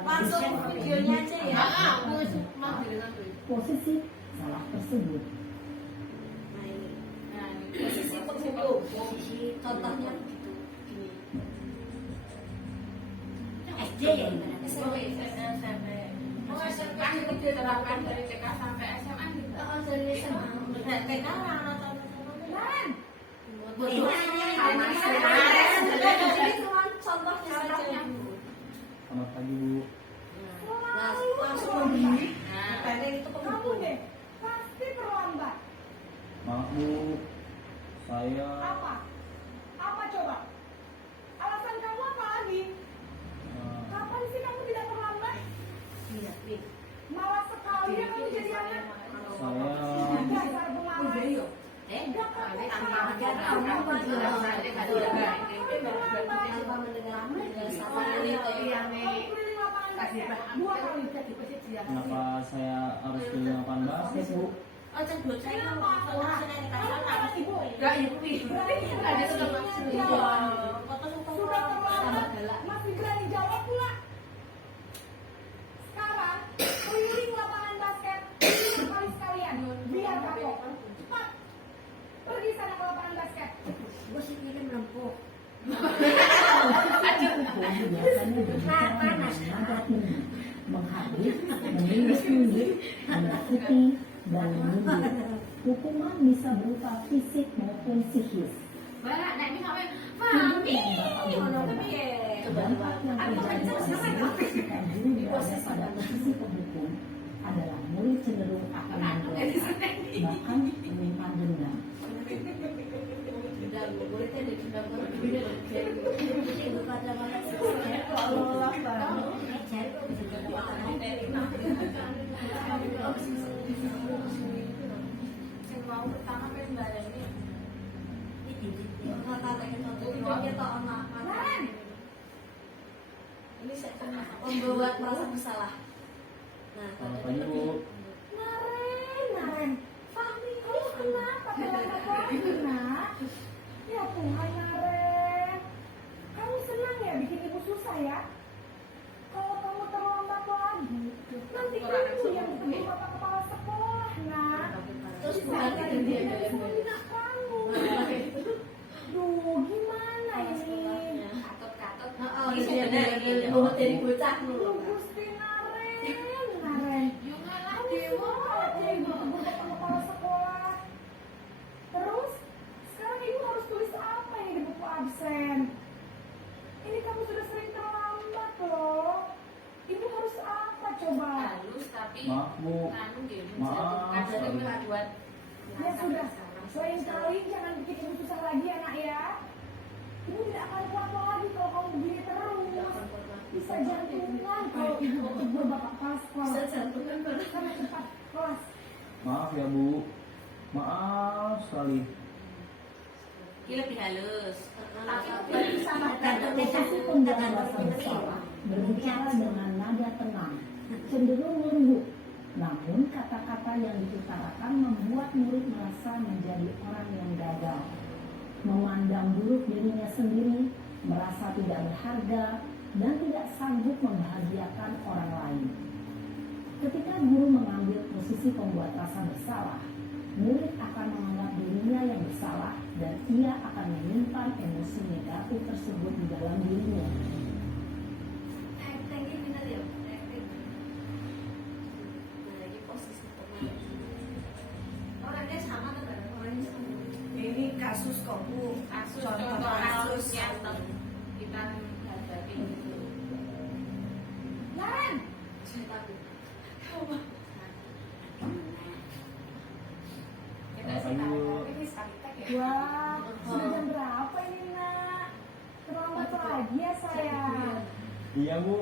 Langsung videonya aja ya. Aku mau bilang aku. posisi salah tersebut. Nah ini posisi penghulu. Contohnya begitu. Gini. SD ya ibaratnya SMP. Kan itu diterapkan dari TK sampai SMA gitu. Dari SMA. TK atau Jadi cuma contohnya saja. Selamat pagi Bu. Nah, langsung membeli. Makanya itu Kamu deh pasti terlambat. Maaf Bu, saya Apa? Apa coba? Alasan kamu apa lagi? Kapan sih kamu tidak terlambat? Iya, Malas sekali ya kamu jadi anak. saya Dasar pengalaman. kenapa saya harus di lapangan basket Bu? Ojo buat saya kalau senang kasar Ibu, Enggak, ibu ada sudah maksudnya. sudah terlambat. Masih berani jawab pula. Sekarang keliling lapangan basket 5 kali sekalian. Biar kapok. Cepat. Pergi sana ke lapangan basket. Gue sih kirim lempuk. Biasanya berbicara dengan nada tinggi, menghabis, mengindik-indik, menakuti, dan menyindir. Hukuman bisa berupa fisik maupun psikis. Mbak, nek iki sampe Mami, dampak yang terjadi pada murid ketika guru berada pada posisi penghukum adalah murid cenderung akan memprotes, bahkan menyimpan dendam. sing mau pertama pengen barengnya. Ini saya membuat merasa bersalah. Nah, Selamat pagi Bu. Naren. Fahmi, kamu kenapa? Kenapa? Tuhan, Naren. Kamu senang ya bikin ibu susah ya? Kalau kamu terlambat lagi, nanti ibu yang ketemu bapak kepala sekolah, nak. Terus Bisa bukan jadi dia dia semua kamu. Duh, gimana ini? Katut-katut. Iya, bener. Mau jadi bocah Duh, lu. Gusti Naren. Yo ngalah Kamu dewa. semua aja ibu ketemu bapak kepala sekolah. Terus, sekarang ibu harus tulis apa yang di buku absen? Ini kamu sudah sering terlambat loh. Ibu harus apa coba? Halus tapi Maaf bu, anu gitu. Maaf. Kadang membuat Ya sudah, lain kali jangan bikin ibu susah lagi ya nak ya. Ibu tidak akan kuat lagi kalau kamu begini terus. Bisa jantungan kalau ibu tegur bapak kepala sekolah. Bisa jantungan baru. Sama cepat kelas. maaf ya bu, maaf sekali. Ini lebih halus. tapi sama Posisi pembahasan bersalah berbicara dengan nada tenang, cenderung lembut. Namun kata-kata yang diutarakan membuat murid merasa menjadi orang yang gagal, memandang buruk dirinya sendiri, merasa tidak berharga, dan tidak sanggup membahagiakan orang lain. Ketika guru mengambil posisi pembuat rasa bersalah, murid akan menganggap dirinya yang bersalah dan ia akan menyimpan emosi negatif tersebut di dalam dirinya. Acting ini bener ya, acting. Nah, ini posisi teman. Orangnya sama tuh kan? Orangnya sama. Ini kasus kok Bu. contoh kasus yang kita hadapi gitu. Naren, Kita sih tahu ini sekali tag ya. wah, sudah jam berapa ini nak? Terlambat lagi ya saya. Iya bu,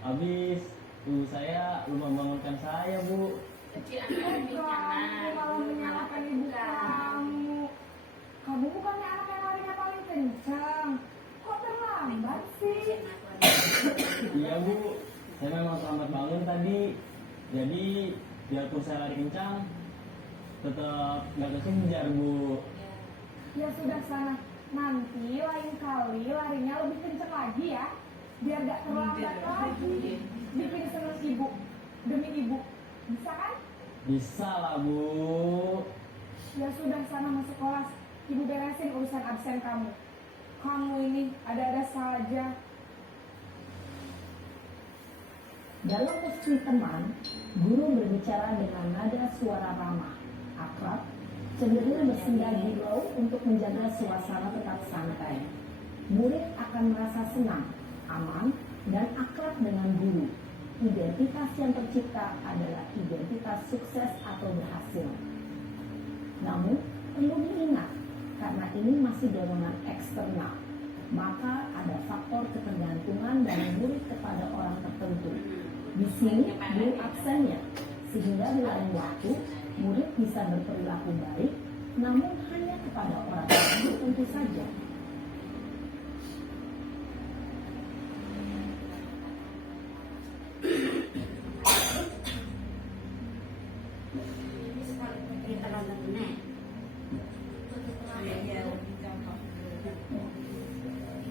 habis ibu saya lupa membangunkan saya bu. Jadi anak ini Kamu malah menyalahkan ibu kamu. Kamu bukannya anak yang larinya paling kencang. Kok terlambat sih? Iya bu, saya memang terlambat bangun tadi. Jadi biarpun saya lari kencang, tetap nggak kekejar bu. Ya sudah sana. Nanti lain kali larinya lebih kencang lagi ya. Biar gak terlambat lagi. Bikin seneng ibu. Demi ibu. Bisa kan? Bisa lah bu. Ya sudah sana masuk kelas. Ibu beresin urusan absen kamu. Kamu ini ada-ada saja. Dalam posisi teman, guru berbicara dengan nada suara ramah, akrab, cenderung bersenda gurau untuk menjaga suasana tetap santai. Murid akan merasa senang, aman, dan akrab dengan guru. Identitas yang tercipta adalah identitas sukses atau berhasil. Namun, perlu diingat, karena ini masih dorongan eksternal, maka ada faktor ketergantungan dari murid kepada orang tertentu. Di sini guru absennya, sehingga di lain waktu murid bisa berperilaku baik, namun hanya kepada orang lain tentu saja. Ini terlambat benar. Iya.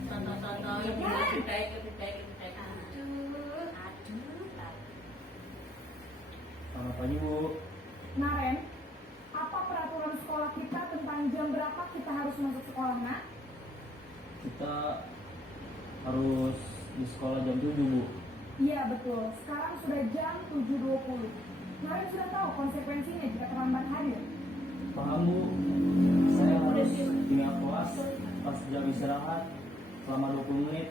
Contoh-contoh yang lebih baik. Selamat pagi bu. Naren, apa peraturan sekolah kita tentang jam berapa kita harus masuk sekolah, nak? Kita harus di sekolah jam 7 bu. Iya betul, sekarang sudah jam 7.20. Naren sudah tahu konsekuensinya jika terlambat hadir. Paham bu. Saya harus tinggal kelas pas jam istirahat selama 20 menit.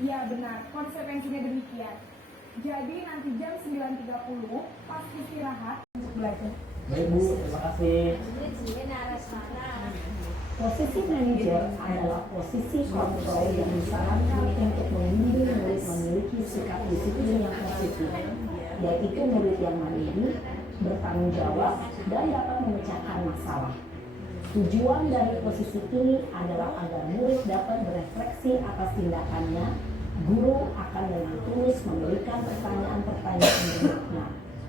Iya benar, konsekuensinya demikian. Jadi nanti jam 9.30 pas istirahat untuk belajar. Baik bu, terima kasih. Posisi manajer adalah posisi kontrol yang disarankan untuk membimbing murid memiliki sikap disiplin yang positif, yaitu murid yang mandiri, bertanggung jawab, dan dapat memecahkan masalah. Tujuan dari posisi ini adalah agar murid dapat berefleksi atas tindakannya. Guru akan dengan tulus memberikan pertanyaan-pertanyaan bermakna,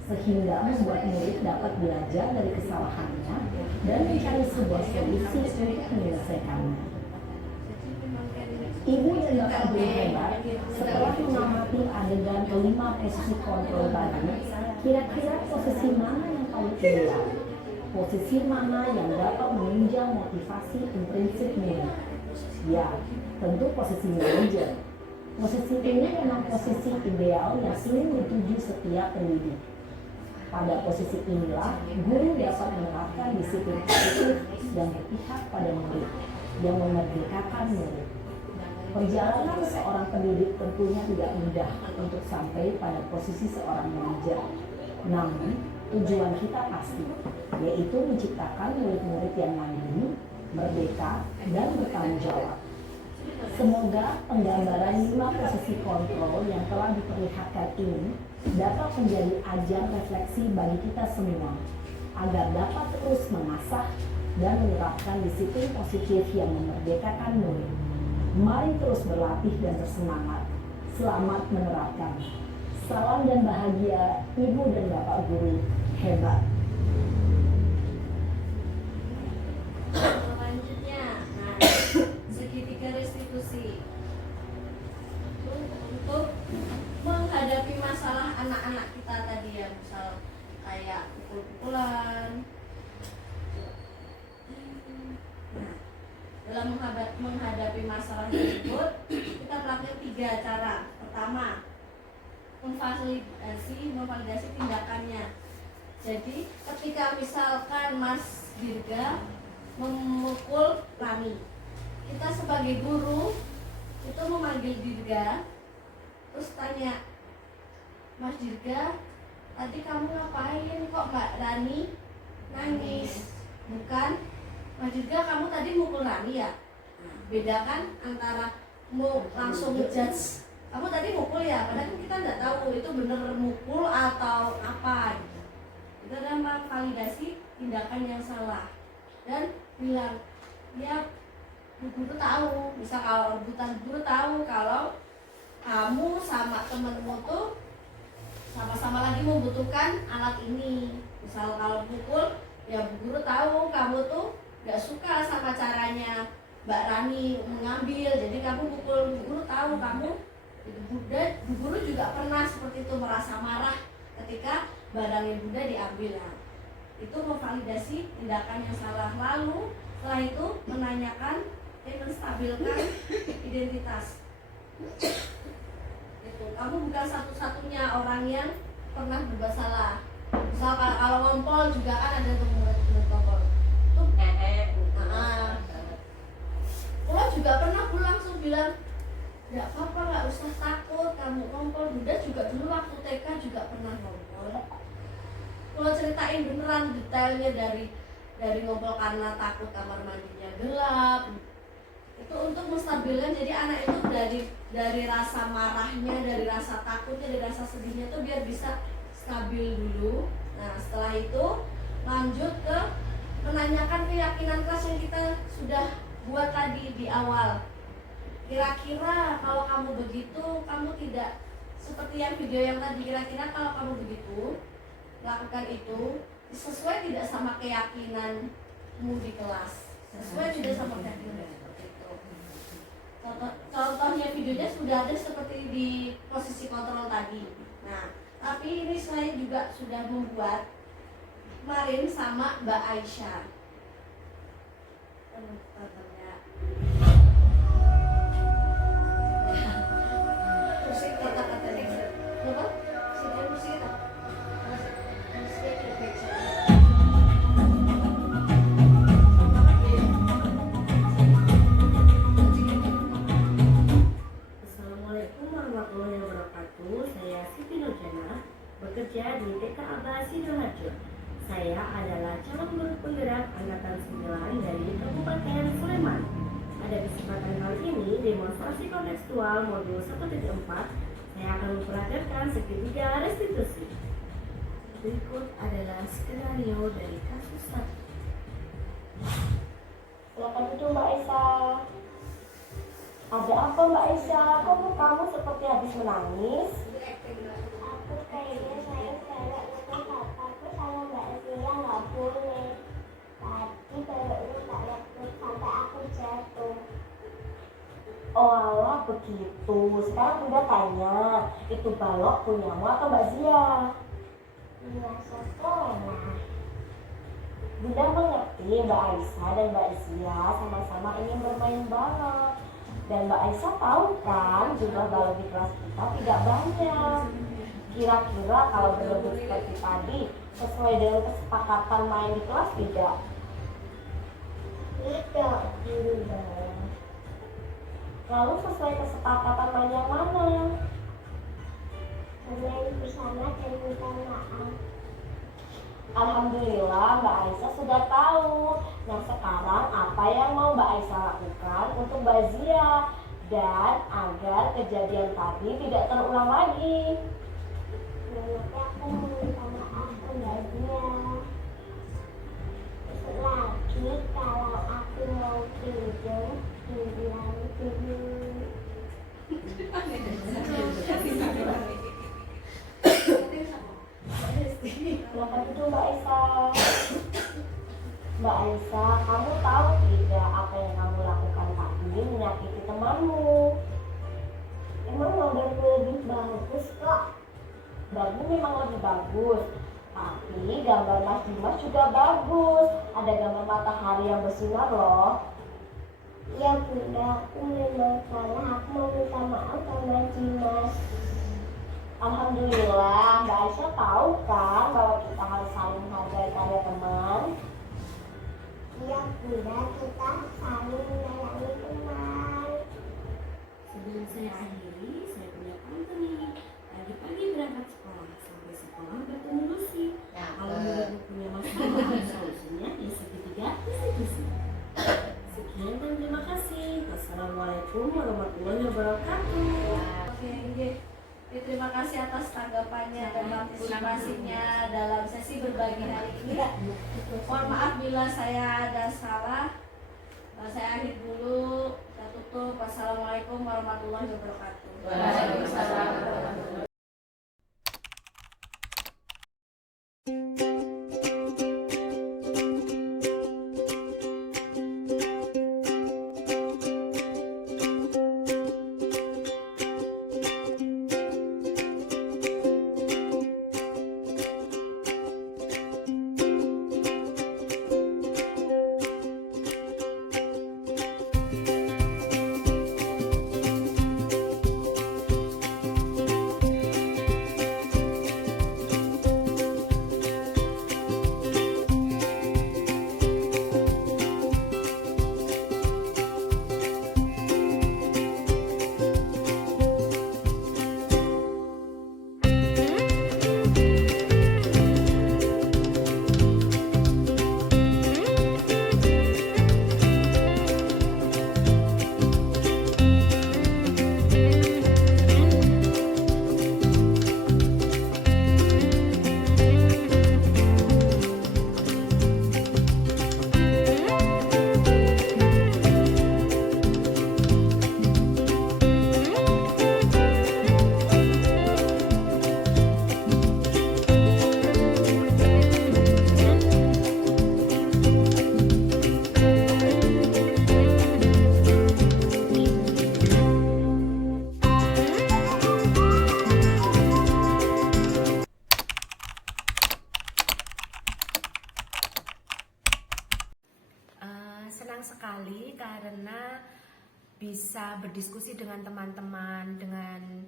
sehingga membuat murid dapat belajar dari kesalahannya dan mencari sebuah solusi untuk menyelesaikannya. Ibu dan Bapak guru hebat, setelah mengamati adegan kelima posisi kontrol tadi, kira-kira posisi mana yang paling ideal? Posisi mana yang dapat menunjang motivasi intrinsik murid? Ya, tentu posisi manajer. Posisi ini memang posisi ideal yang ingin dituju setiap pendidik. Pada posisi inilah, guru dapat menerapkan disiplin positif dan berpihak pada murid, yang memerdekakan murid. Perjalanan seorang pendidik tentunya tidak mudah untuk sampai pada posisi seorang manajer. Namun, tujuan kita pasti, yaitu menciptakan murid-murid yang mandiri, merdeka, dan bertanggung jawab. Semoga penggambaran 5 posisi kontrol yang telah diperlihatkan ini dapat menjadi ajang refleksi bagi kita semua, agar dapat terus mengasah dan menerapkan disiplin positif yang memerdekakan murid. Mari terus berlatih dan bersemangat. Selamat menerapkan. Salam dan bahagia Ibu dan Bapak guru hebat. Selanjutnya, nah, segitiga restitusi untuk menghadapi masalah anak-anak kita tadi ya, misal kayak pukul-pukulan. Nah, dalam menghadapi masalah tersebut, kita melakukan 3 cara. Pertama, memvalidasi tindakannya. Jadi, ketika misalkan Mas Dirga memukul Rani, kita sebagai guru itu memanggil Dirga, terus tanya, Mas Dirga, tadi kamu ngapain kok Mbak Rani nangis? Bukan, Mas Dirga kamu tadi mukul Rani ya? Nah, beda kan antara mau langsung ngejudge, kamu tadi mukul ya, padahal kita nggak tahu itu bener mukul atau apa gitu. Itu adalah validasi tindakan yang salah. Dan bilang, ya guru tahu, misal kalau rebutan guru tahu kalau kamu sama temenmu tuh sama-sama lagi membutuhkan alat ini. Misal kalau pukul, ya bu guru tahu kamu tuh gak suka sama caranya Mbak Rani mengambil, jadi kamu pukul. Bu guru tahu kamu, bu guru juga pernah seperti itu, merasa marah ketika barangnya bunda diambil. Nah, itu memvalidasi tindakan yang salah. Lalu setelah itu menanyakan dan menstabilkan identitas. Itu kamu bukan satu-satunya orang yang pernah berbuat salah. Misal kalau ngompol juga kan ada tuh murid ngompol. Tuh Pulau juga pernah pulang langsung bilang, nggak apa-apa, nggak usah takut kamu ngompol. Bunda juga dulu waktu TK juga pernah ngompol. Kalau ceritain beneran detailnya dari ngompol karena takut kamar mandinya gelap. Itu untuk menstabilkan, jadi anak itu dari rasa marahnya, dari rasa takutnya, dari rasa sedihnya itu biar bisa stabil dulu. Nah setelah itu lanjut ke menanyakan keyakinan kelas yang kita sudah buat tadi di awal. Kira-kira kalau kamu begitu, kamu tidak seperti yang video yang tadi, kira-kira kalau kamu begitu lakukan itu sesuai tidak sama keyakinanmu di kelas, sesuai tidak sama keyakinan seperti itu. Contohnya videonya sudah ada seperti di posisi kontrol tadi. Nah tapi ini saya juga sudah membuat kemarin sama Mbak Aisyah. Musik kata-katanya apa? Musik apa? Assalamualaikum warahmatullahi wabarakatuh. Saya Siti Nurjana, bekerja di TK Aba Sidoarjo. Saya adalah calon guru penggerak angkatan 9 dari Kabupaten Sleman. Pada kesempatan kali ini, demonstrasi kontekstual modul 1.4, saya akan memperagakan segitiga restitusi. Berikut adalah skenario dari kasus 1. Silakan duduk Mbak Esa. Ada apa Mbak Esa? Kok kamu seperti habis menangis? Aku kayaknya saya salah ngomong papaku sama Mbak Sia nggak boleh. Tadi baloknya tak laptop sampai aku jatuh. Oh Oh begitu, sekarang Bunda tanya, itu balok punyamu atau Mbak Zia? Punya sekolah. Bunda mengerti Mbak Aisyah dan Mbak Zia sama-sama ingin bermain balok. Dan Mbak Aisyah tahu kan jumlah balok di kelas kita tidak banyak. Kira-kira kalau berebut seperti tadi, sesuai dengan kesepakatan main di kelas tidak? Tidak, Bunda. Lalu sesuai kesepakatan main yang mana? Bermain bersama dan minta maaf. Alhamdulillah Mbak Aisyah sudah tahu. Nah sekarang apa yang mau Mbak Aisyah lakukan untuk Mbak Zia dan agar kejadian tadi tidak terulang lagi? Nanti aku meminta maaf ke Mbak Zia. Besok lagi kalau aku mau tidur, bilang dulu. Kenapa itu Mbak Aisyah? Mbak Aisyah, kamu tahu tidak apa yang kamu lakukan tadi menyakiti temanmu? Emang gambarku lebih bagus kok? Bagus memang lebih bagus, tapi gambar Mas Dimas juga bagus. Ada gambar matahari yang bersinar loh. Ya Bunda, aku memang salah. Aku mau minta maaf sama Dimas. Alhamdulillah, Mbak Aisyah tahu kan bahwa kita harus saling menghargai karya teman. Ya Bunda, kita saling menyayangi teman. Sebelum saya akhiri, saya punya pantun nih. Pagi-pagi berangkat sekolah, sampai sekolah bertemu Lucy. Kalau muridmu punya masalah, solusinya di segitiga kisi-kisi. Sekian dan terima kasih. Wassalamualaikum warahmatullahi wabarakatuh. Oke. Terima kasih atas tanggapannya dan partisipasinya dalam sesi berbagi hari ini. Mohon maaf bila saya ada salah. Saya akhir dulu. Kita tutup. Wassalamualaikum warahmatullahi wabarakatuh. Waalaikumsalam. Senang sekali karena bisa berdiskusi dengan teman-teman, dengan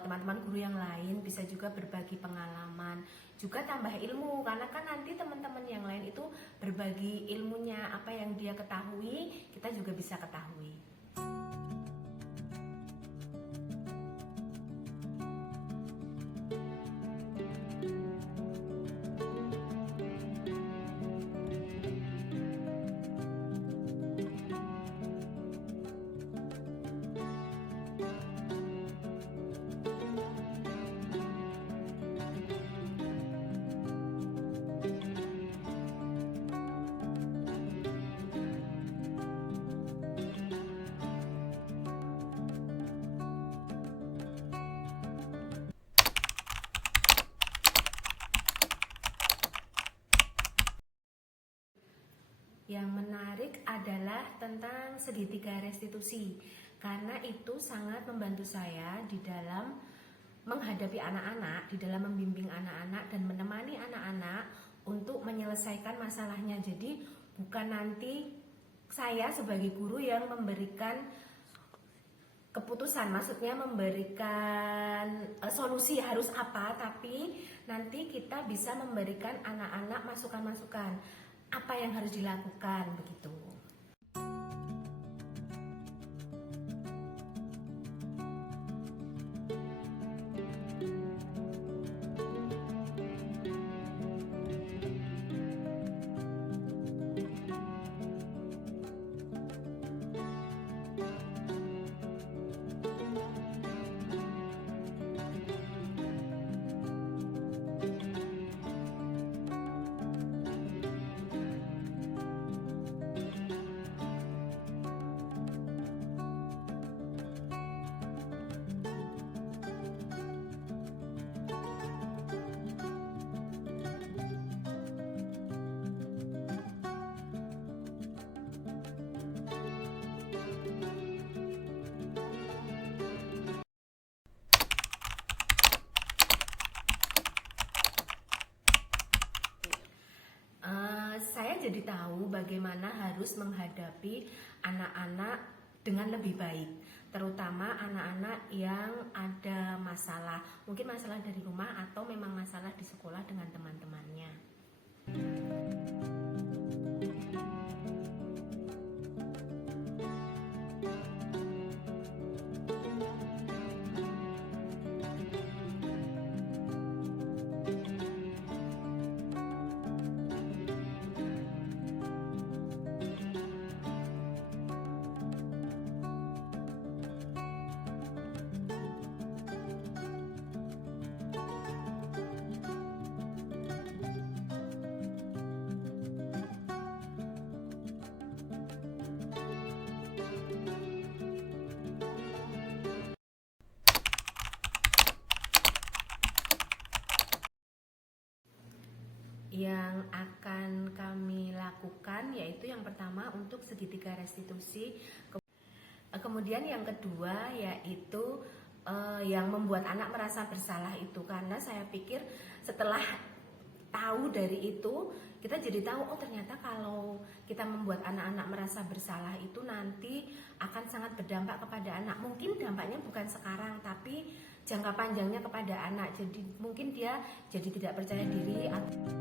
teman-teman guru yang lain, bisa juga berbagi pengalaman, juga tambah ilmu, karena kan nanti teman-teman yang lain itu berbagi ilmunya, apa yang dia ketahui, kita juga bisa ketahui. Yang menarik adalah tentang segitiga restitusi. karena itu sangat membantu saya di dalam menghadapi anak-anak, di dalam membimbing anak-anak dan menemani anak-anak untuk menyelesaikan masalahnya. Jadi bukan nanti saya sebagai guru yang memberikan keputusan, maksudnya memberikan solusi harus apa, tapi nanti kita bisa memberikan anak-anak masukan-masukan apa yang harus dilakukan begitu. Saya jadi tahu bagaimana harus menghadapi anak-anak dengan lebih baik, terutama anak-anak yang ada masalah, mungkin masalah dari rumah atau memang masalah di sekolah dengan teman-temannya. Yang akan kami lakukan yaitu yang pertama untuk segitiga restitusi, kemudian yang kedua yaitu yang membuat anak merasa bersalah itu, karena saya pikir setelah tahu dari itu kita jadi tahu, oh ternyata kalau kita membuat anak-anak merasa bersalah itu nanti akan sangat berdampak kepada anak. Mungkin dampaknya bukan sekarang tapi jangka panjangnya kepada anak, jadi mungkin dia jadi tidak percaya diri atau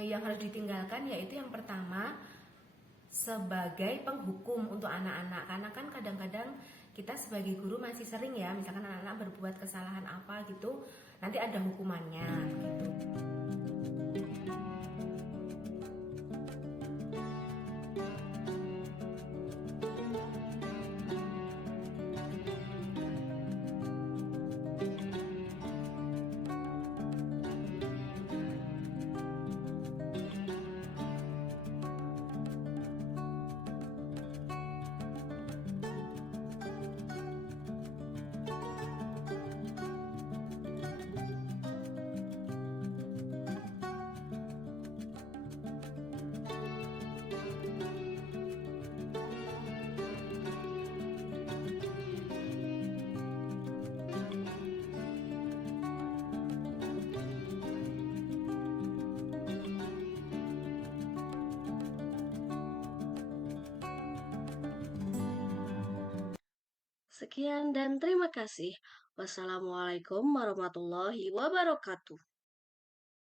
yang harus ditinggalkan yaitu yang pertama sebagai penghukum untuk anak-anak, karena kan kadang-kadang kita sebagai guru masih sering ya, misalkan anak-anak berbuat kesalahan apa gitu nanti ada hukumannya gitu. Sekian dan terima kasih Wassalamualaikum warahmatullahi wabarakatuh.